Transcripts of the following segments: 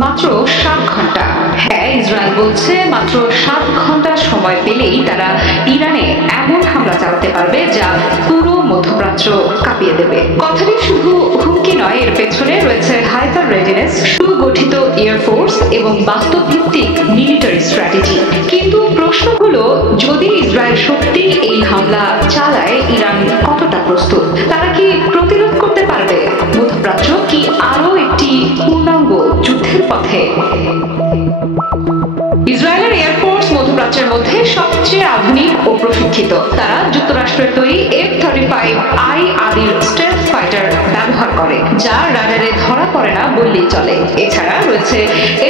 মাত্র 7 ঘন্টা। হ্যাঁ, ইসরায়েল বলছে মাত্র 7 ঘন্টা সময় পেলেই তারা ইরানে এমন হামলা চালাতে পারবে যা পুরো মধ্যপ্রাচ্য কাঁপিয়ে দেবে। কথাটি শুধু হুমকি নয়, এর পেছনে রয়েছে হাইপার রেডিনেস, সুগঠিত এয়ারফোর্স এবং বাস্তবভিত্তিক মিলিটারি স্ট্র্যাটেজি। কিন্তু প্রশ্ন হলো, যদি ইসরায়েল সত্যি এই হামলা চালায়, ইরান কতটা প্রস্তুত? তারা কি প্রতিরোধ করতে পারবে? মধ্যপ্রাচ্য কি আরো একটি পূর্ণাঙ্গ যুদ্ধের পথে? ইসরায়েলের এয়ারফোর্স মধ্যপ্রাচ্যের মধ্যে সবচেয়ে আধুনিক ও প্রশিক্ষিত। তারা যুক্তরাষ্ট্রের তৈরি F-35I আদির স্টেলথ ফাইটার ব্যবহার করে, যা রাডারে ধরা পড়ে না বললেই চলে। এছাড়া রয়েছে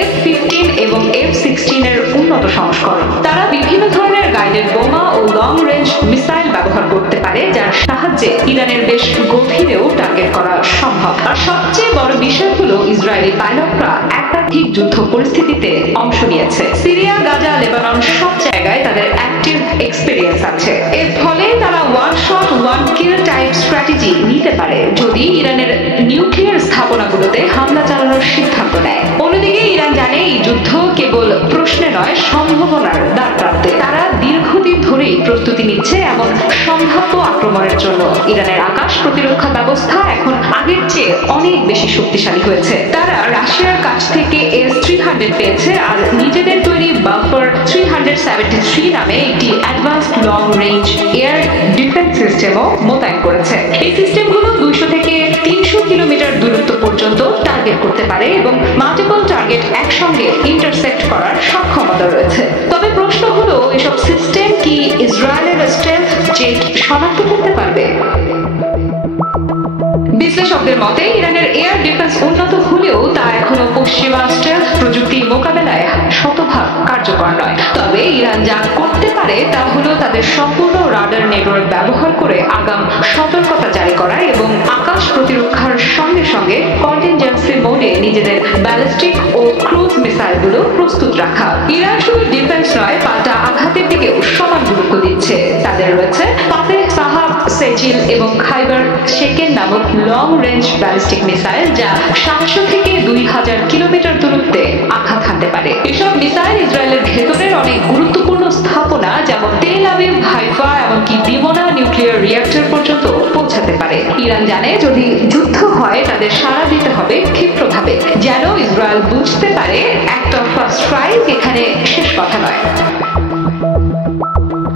F-15 এবং F-16 এর উন্নত সংস্করণ। তারা বিভিন্ন ধরনের গাইডেড বোমা ও লং রেঞ্জ মিসাইল ব্যবহার করতে পারে, যার সাহায্যে ইরানের বেশ গভীরেও টার্গেট করা সম্ভব। আর সবচেয়ে বড় বিষয় হলো, ইসরায়েলি পাইলটরা একাধিক যুদ্ধ পরিস্থিতিতে অংশ নিয়েছে। সিরিয়া, গাজা, লেবানন সব জায়গায় তাদের অ্যাক্টিভ এক্সপেরিয়েন্স আছে। এর ফলে তারা ওয়ান শট ওয়ান কিল টাইপ স্ট্র্যাটেজি নিতে পারে যদি ইরানের নিউক্লিয়ার স্থাপনাগুলোতে হামলা চালানোর সিদ্ধান্ত নেয়। অন্যদিকে ইরান জানে এই যুদ্ধ কেবল প্রশ্নে নয়, সম্ভাবনার দ্বারপ্রান্তে। তারা দীর্ঘদিন ধরেই প্রস্তুতি নিচ্ছে এমন সম্ভাব্য আক্রমণের জন্য। ইরানের আকাশ প্রতিরক্ষা ব্যবস্থা এখন আগের চেয়ে অনেক বেশি শক্তিশালী হয়েছে। তারা রাশিয়ার কাছ থেকে S-300 পেয়েছে আর নিজেদের তৈরি বাফার 373 নামে একটি advanced long range air defence সিস্টেমও মোতায়েন করেছে। এই সিস্টেমগুলো 200 থেকে 300 কিলোমিটার দূরত্ব পর্যন্ত টার্গেট করতে পারে এবং মাল্টিপল টার্গেট একসঙ্গে ইন্টারসেক্ট করার সক্ষমতা রয়েছে। তবে প্রশ্ন হলো, এসব সিস্টেম কি ইসরায়েলের স্টেলথ জেট শনাক্ত করতে পারবে? বিশ্লেষকদের মতে, ইরানের এয়ার ডিফেন্স উন্নত হলেও তা এখনো পশ্চিমা স্টেলথ প্রযুক্তির মোকাবেলায় শতভাগ কার্যকর নয়। তবে ইরান যা করতে পারে তা হলো তাদের সম্পূর্ণ রাডার নেটওয়ার্ক ব্যবহার করে আগাম সতর্কতা জারি করা এবং আকাশ প্রতিরক্ষার সঙ্গে সঙ্গে কন্টিনজেন্সি মোডে নিজেদের ব্যালিস্টিক ও ক্রুজ মিসাইলগুলো প্রস্তুত রাখা। ইরান শুধু ডিফেন্স নয়, পাল্টা আঘাতের দিকেও সমান গুরুত্ব দিচ্ছে। তাদের রয়েছে ফাতেহ, সাহাব, সেজিল এবং খাইবার শেকেন নামক লং রেঞ্জ ব্যালিস্টিক মিসাইল, যা 700 থেকে 2000 কিলোমিটার দূরত্বে আঘাত হানতে পারে। এসব মিসাইল ইসরায়েলের ভেতরের অনেক গুরুত্বপূর্ণ স্থাপনা যেমন তেল আবিব, হাইফা, এমনকি দিমোনা নিউক্লিয়ার রিঅ্যাক্টর পর্যন্ত পৌঁছাতে পারে। ইরান জানে, যদি যুদ্ধ হয় তাদের সাড়া দিতে হবে ক্ষিপ্রভাবে, যেন ইসরায়েল বুঝতে পারে একতরফা স্ট্রাইক এখানে শেষ কথা নয়।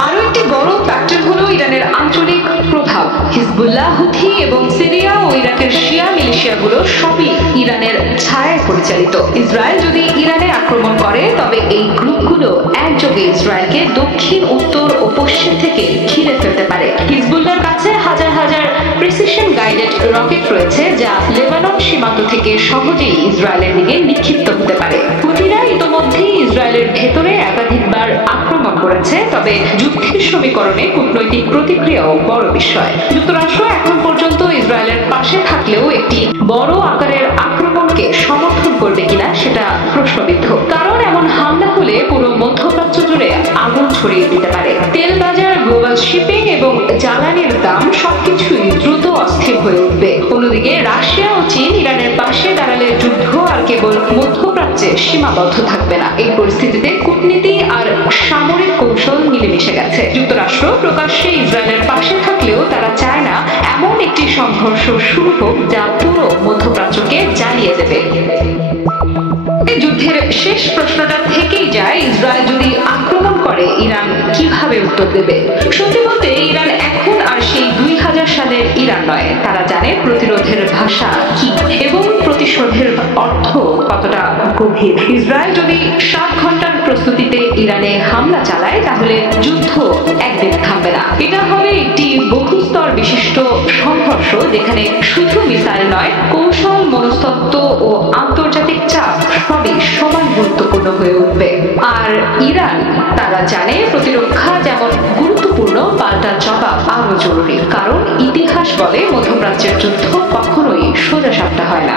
আরো একটি বড় ফ্যাক্টর হলো ইরানের আঞ্চলিক প্রভাব। হিজবুল্লাহ, হুথি এবং সিরিয়া ও ইরাকের শিয়া মিলিশিয়াগুলো সবই ইরানের ছায়ায় পরিচালিত। ইসরায়েল যদি ইরানে আক্রমণ করে, তবে এই গ্রুপগুলো একযোগে ইসরায়েলকে দক্ষিণ, উত্তর ও পশ্চিম থেকে ঘিরে ফেলতে পারে। হিজবুল্লাহর কাছে হাজার হাজার প্রিসিশন গাইডেড রকেট রয়েছে, যা লেবানন সীমান্ত থেকে সহজেই ইসরায়েলের দিকে নিক্ষিপ্ত হতে পারে। হুথিরা ইতোমধ্যেই ইসরায়েলের ভেতরে একাধিকবার আক্রমণ করেছে, তবে যুদ্ধের সমীকরণে কূটনৈতিক প্রতিক্রিয়াও বড় বিষয়। যুক্তরাষ্ট্র এখন পর্যন্ত ইসরায়েলের পাশে থাকলেও একটি বড় আকারের আক্রমণকে সমর্থন করবে কিনা সেটা প্রশ্নবিদ্ধ। কারণ এমন হামলা হলে পুরো মধ্যপ্রাচ্য জুড়ে আগুন ছড়িয়ে দিতে পারে। তেল বাজার, গ্লোবাল শিপিং এবং জ্বালানির দাম সবকিছুই দ্রুত অস্থির হয়ে উঠবে। অন্যদিকে রাশিয়া ও চীন ইরানের পাশে দাঁড়ালে যুদ্ধ আর কেবল মধ্যপ্রাচ্যে সীমাবদ্ধ থাকবে না। এই পরিস্থিতিতে কূটনীতি আর সামরিক কৌশল মিলেমিশে গেছে। যুক্তরাষ্ট্র প্রকাশ্যে ইসরায়েলের পাশে থাকলেও তারা চায় না এমন একটি সংঘর্ষ শুরু হোক যা পুরো মধ্যপ্রাচ্যকে জ্বালিয়ে দেবে। যুদ্ধের শেষ প্রশ্নটা থেকেই যায়, ইসরায়েল যদি আক্রমণ করে ইরান কিভাবে উত্তর দেবে? সত্যি বলতে, ইরান এখন আর সেই 2000 সালের ইরান নয়। তারা জানে প্রতিরোধের ভাষা কি এবং প্রতিশোধের অর্থ কতটা গভীর। ইসরায়েল যদি 7 ঘন্টার প্রস্তুতিতে ইরানে হামলা চালায়, তাহলে যুদ্ধ একদিন থামবে না। এটা হবে একটি বহুস্তর বিশিষ্ট সংঘর্ষ, যেখানে শুধু মিসাইল নয়, কৌশল, মনস্তত্ত্ব ও আন্তর্জাতিক চাপ সবই সমান গুরুত্বপূর্ণ হয়ে উঠবে। আর ইরান, তারা জানে প্রতিরক্ষা যেমন গুরুত্বপূর্ণ, পাল্টা জবাব আরো জরুরি। কারণ ইতিহাস বলে, মধ্যপ্রাচ্যের যুদ্ধ কখনোই সোজাসাপটা হয় না।